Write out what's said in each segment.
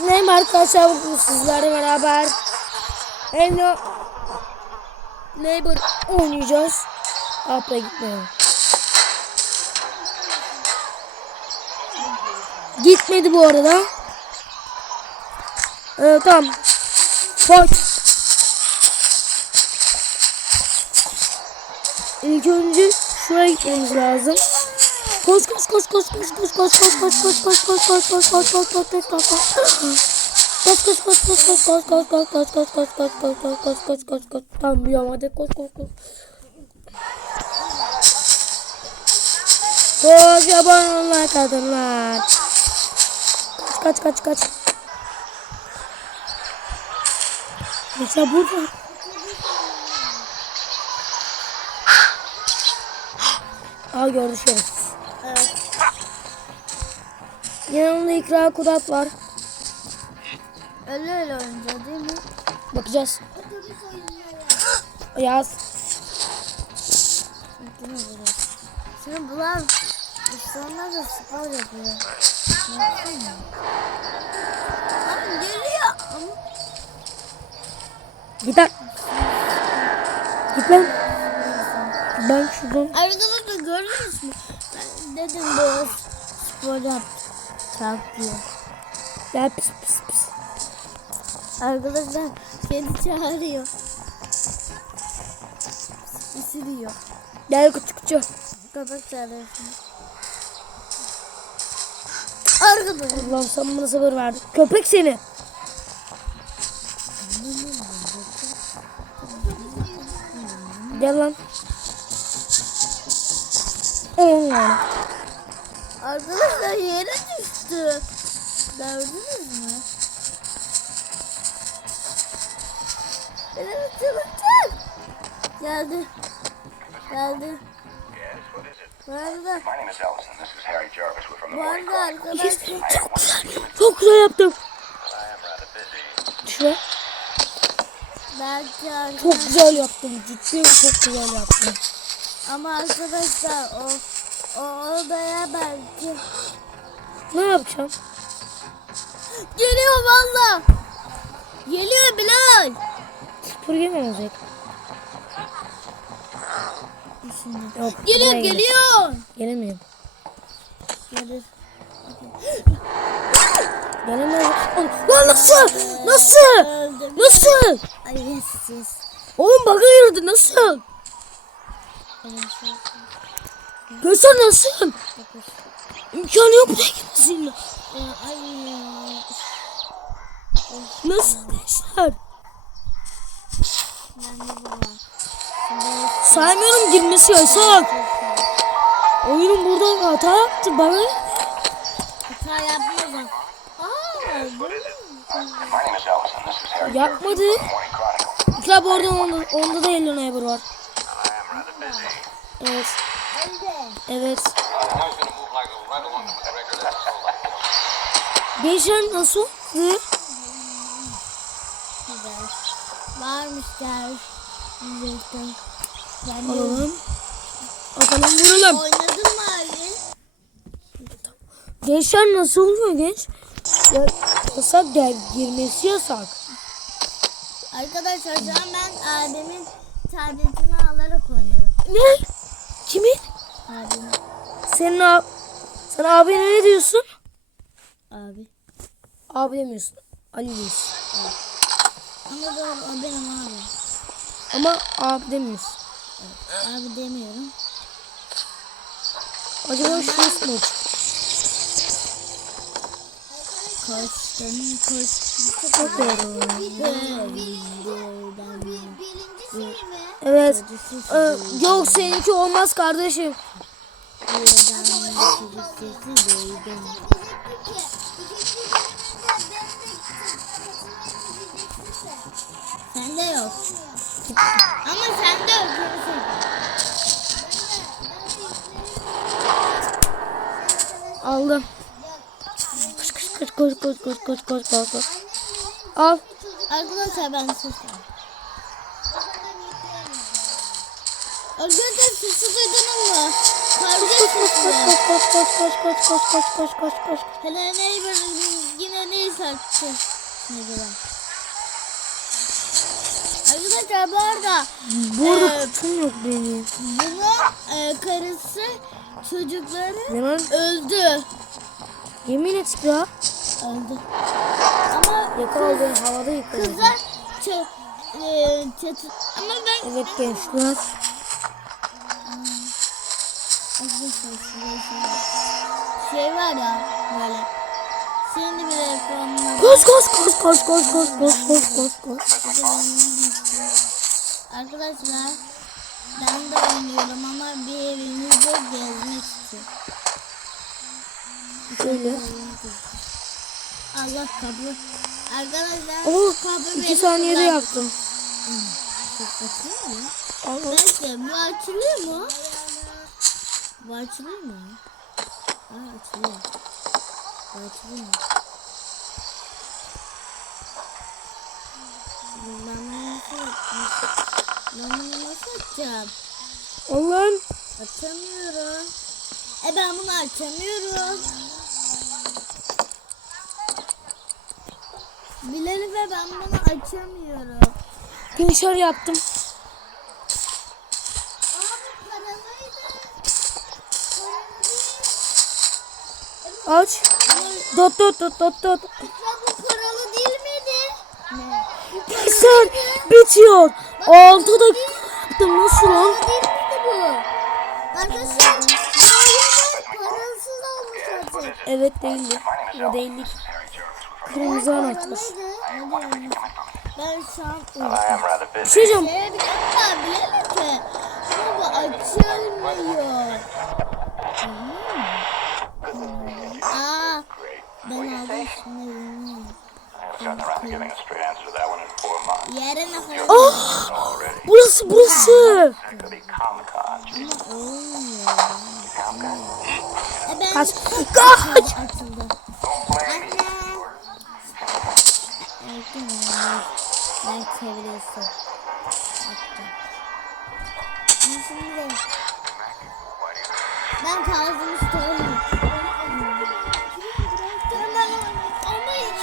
Şimdi arkadaşlar bugün sizlerle beraber Hello Neighbor oynayacağız. Abla gitmiyor. Gitmedi bu arada. Ee, tamam. Fight. İlk önce şuraya gitmemiz lazım. Koş koş koş koş koş koş koş koş koş koş koş koş koş koş koş koş koş koş koş koş Koş Tamam hadi koş koş koş Koş yabanlar kadınlar Kaç kaç kaç kaç Mesela burada Aa gördü şerefsiz. Yanımda ikra kudat var. Öyle öyle oynayacağız değil mi? Bakacağız. Yaz. Şimdi bunlar insanlar da spor yapıyor. Abi geliyor. Ama Git lan. Git lan. Ben şuradan. Arkadaşlar gördünüz mü? Ben dedim bu spor yap. Çarpıyor. Gel pis pis pis. Arkadaşlar beni çağırıyor. Isırıyor. Gel küçük küçük. Köpek çağırıyor. Arkadaşlar. Allah'ım sen bana sabır verdin. Köpek seni. Gel lan. Arkadaşlar yere düştü çıktı. Gördünüz mü? Benim çılıkçım. Geldi. Geldi. Bu bu arada arkadaşlar çok güzel, çok güzel yaptım. Şöyle. Belki. Çok güzel yaptım, ciddi çok güzel yaptım. Ama arkadaşlar o, o odaya belki ne yapacağım? geliyor valla. Geliyor Bilal. Süpürge mi olacak? Yok. Geliyor gelir. geliyor. Gelemiyorum. Gelir. Gelemez. Lan nasıl? Nasıl? Nasıl? Ay siz. Oğlum bug'a girdi nasıl? Göster nasıl? İmkanı yok buraya gitmesin. Nasıl arkadaşlar? Saymıyorum girmesi yasak. Oyunun burada hata yaptı bana. Hata yapmıyor Yapmadı. Club orada onda, onda da Yellow Neighbor var. Evet. Evet. Gençler nasıl oldu? güzel. Varmış gel. Güzelken. Ben Alalım. Bakalım vuralım. oynadın mı Ali? Gençler nasıl oluyor genç? Ya, yasak gel girmesi yasak. Arkadaşlar şu an ben abimin tabletini alarak oynuyorum. Ne? Kimin? Abimin. Senin ab sen abine ne diyorsun? Abi. Abi demiyorsun. Ali diyorsun. Ama da o benim abi. Ama abi demiyorsun. Abi demiyorum. Acaba şurası mı? açık? Birincisi mi? Evet. Ee, yok seninki olmaz kardeşim. Yok. Ama sende yok. gerisi. Aldım. Koş koş koş koş koş koş koş koş koş koş. Al. Arkadaşlar ben sustum. Arkadaşlar sesi duydunuz mu? Kavga Koş koş sesi. koş koş koş koş koş koş koş koş koş koş. Hele neighbor yine neyse çıkarttı. Mesela. Arkadaşlar bu arada Bu arada Ee, kutum yok benim. bunun e, karısı çocukları Hemen öldü. yemin et ya. Öldü. Ama Yakaladı havada yıkıldı. kızlar çö, e, çatı, ama ben Evet gençler. Şey var ya böyle. Şimdi bir ekranına Koş koş koş koş koş koş koş koş koş koş. Arkadaşlar ben de oynuyorum ama bir evinizde gezmek istiyorum. Şöyle. Allah kabul. Arkadaşlar Oo, kabul iki saniyede kullan- yaptım. Açılıyor mu? Allah. Bu açılıyor mu? Bu açılıyor mu? Aa açılıyor. Açılıyor mu? Ben bunu nasıl, ben bunu nasıl açacağım? Allah'ım. Açamıyorum. E ben bunu açamıyorum. Bilal ve ben bunu açamıyorum. Gençler yaptım. Aç. Dot dot dot dot dot. Bu paralı değil miydi? Gençler bitiyor. Altı dakika. Nasıl lan? Değil miydi bu? Arkadaşlar bu oyunlar parasız olmuş artık. Evet değildi. O değildik. Kırmızı anahtar. Ben şu an Bir busy. şey bir dakika bilelim ki. Ama bu açılmıyor. Aa, Ah! Burası burası. Kaç. Kaç. Ben çeviriyorsun. Ben şimdi ben.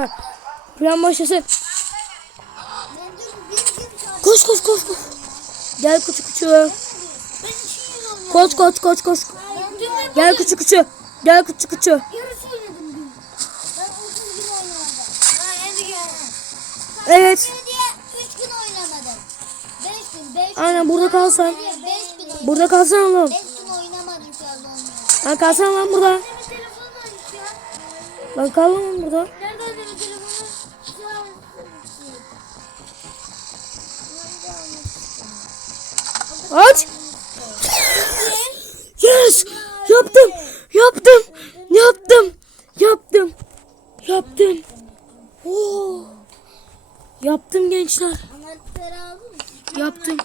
yapar. Plan başlasın. Koş koş koş koş. Gel küçük küçük. Koş koş koş koş. Gel küçük küçük. Gel küçük küçük. Evet. Aynen burada kalsan. Burada kalsan oğlum. Ben kalsam lan burada. Ben kalmam burada. Aç. Yes. Yaptım. Yaptım. Yaptım. Yaptım. Yaptım. Oo. Yaptım gençler. Yaptım.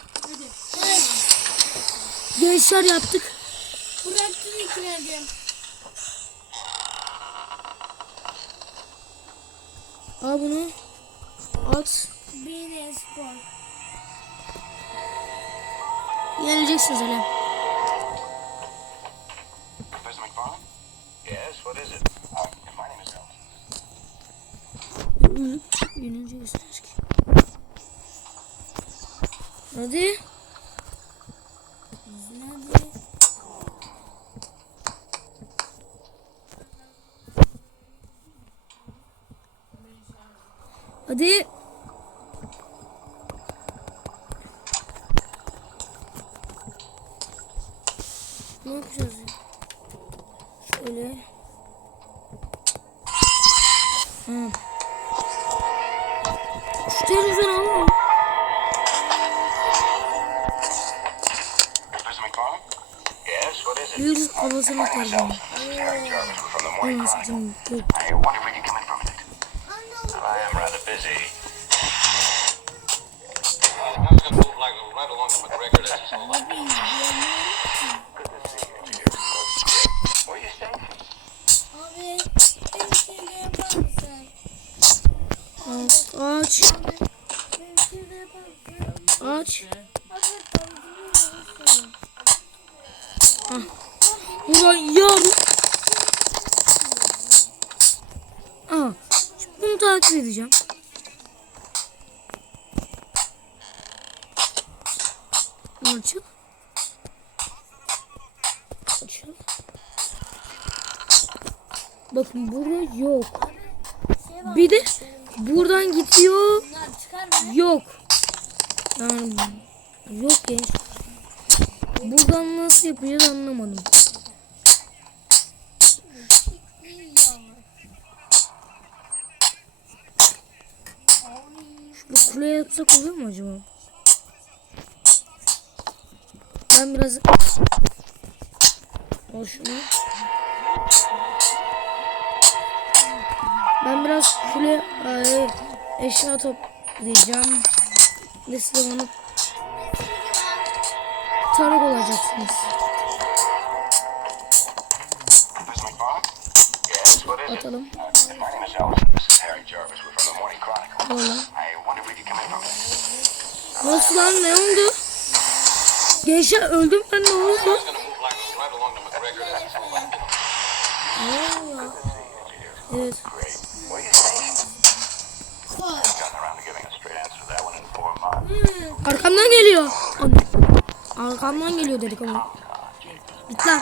Gençler yaptık. Yenileceksiniz öyle. olsun. Şöyle. Hmm. Şu denizden alalım. Yıldız babasını tarıyor. Anasını Aç. Aç. Ulan yavrum. Aa, bunu takip edeceğim. Bunu açıp. Bakın burada yok. Bir de buradan gidiyor. Yok. Yani yok genç. Buradan nasıl yapacağız anlamadım. Şurada kuleye yapsak oluyor mu acaba? Ben biraz... Al şunu. Ben biraz kule ay, eşya toplayacağım. Ve size bana tanık olacaksınız. Atalım. Böyle. Nasıl lan ne oldu? Gençler öldüm ben ne oldu? It's Arkamdan geliyor. Arkamdan geliyor dedik ama. Git lan.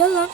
间了。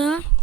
Şuraya.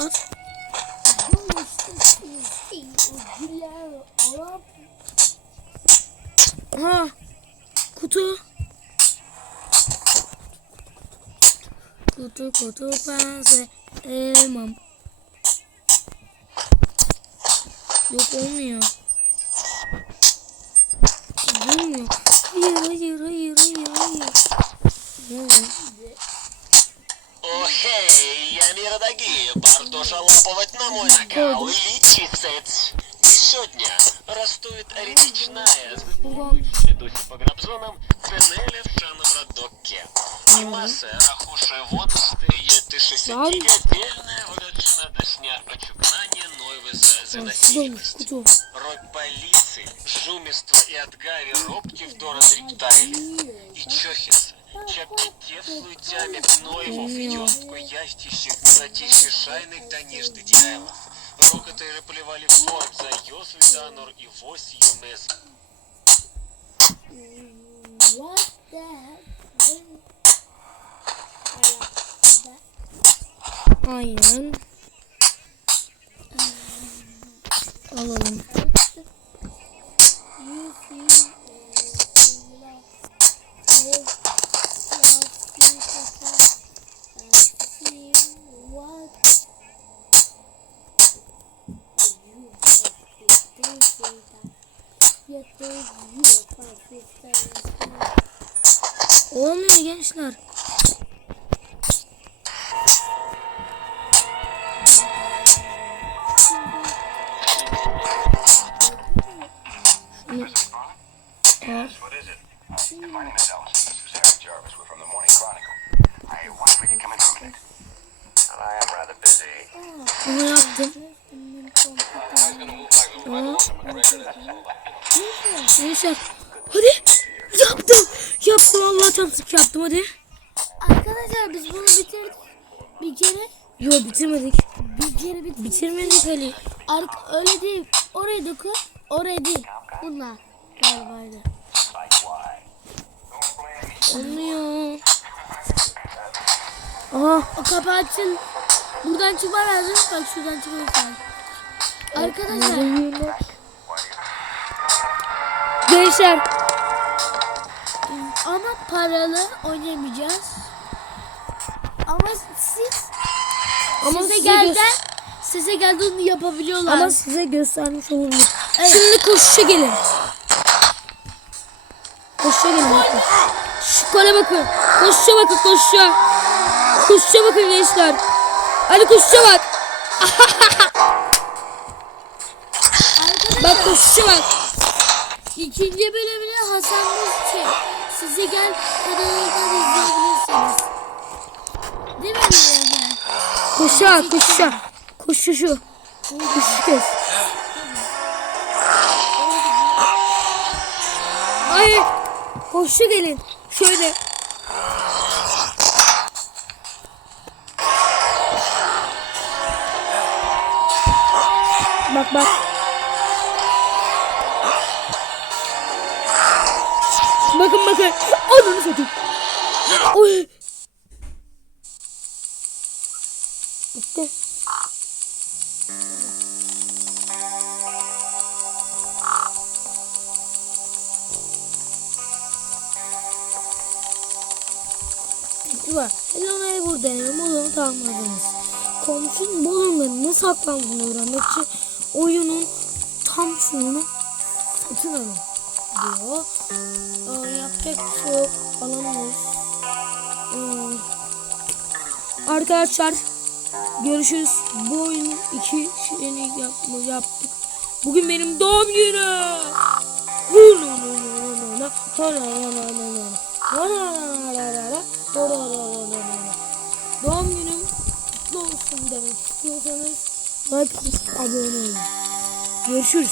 At. Güller, Arap, Ha. Kutu. Kutu kutu pense elmam. Yok olmuyor. Olmuyor. Hayır hayır hayır hayır hayır. Ne oldu? Охей, я міродагію, бардужа лаповать на мой аккаунт, лічі сеть. Сегодня растует річная ведусь по грабзонам Ценеля в шаном радокке. І маса рахуши водстые Т-69 дельная вылетчина досня очукнания а новой заносимости. Роль полиции, жумества и отгави робки в Дорон Рептайли и Чохиса. Чаптецлую тями гноевов Ёстку ястящих, Золотищий шайных да нежды дьяволов. Рокотеры плевали в морг за Йосу и Данор и вось Юмез. What the heck? Aynen. Alalım. Rather busy. Bunu yaptım. Gençler. Çarpsın yaptım hadi. Arkadaşlar biz bunu bitirdik. Bir kere Yo bitirmedik. bir kere bitirdik. Bitirmedik Ali. Ark öyle değil. Oraya dokun. Oraya değil. Bunlar. Galibaydı. Olmuyor. Aha. O kapı açın. Buradan çıkma lazım. Bak şuradan çıkıyorsan. Arkadaşlar Gençler. Ama paralı oynayamayacağız. Ama siz Ama size size gelden size geldi onu yapabiliyorlar. Ama size göstermiş olurum. Evet. Şimdi koşuşa gelin. Koşuşa gelin bakın. Şu kole bakın. Koşuşa bakın koşuşa. Koşuşa bakın gençler. Ali koşuşa bak. Bak koşuşa bak. ikinci bölümünü Hasan şey, size gel kanalından izleyebilirsiniz. Değil mi yani? Koşuşa koşuşa. Koşuşu. Koşuş kes. Ay. Koşuşa gelin. Şöyle. Bak bak. Bakın bakın. Ananı satayım. Oy. Bitti. var. Hello Neighbor deneyelim. Onu tamamladınız. Komşunun balonlarını saklandığını öğrenmek için oyunun tam sonunu satın alın diyor. Yapacak bir şey. Hmm. Arkadaşlar görüşürüz. Bu oyunun iki şeyini yapma, yaptık. Bugün benim doğum günüm. Doğum günüm kutlu olsun demek istiyorsanız like abone olun. Görüşürüz.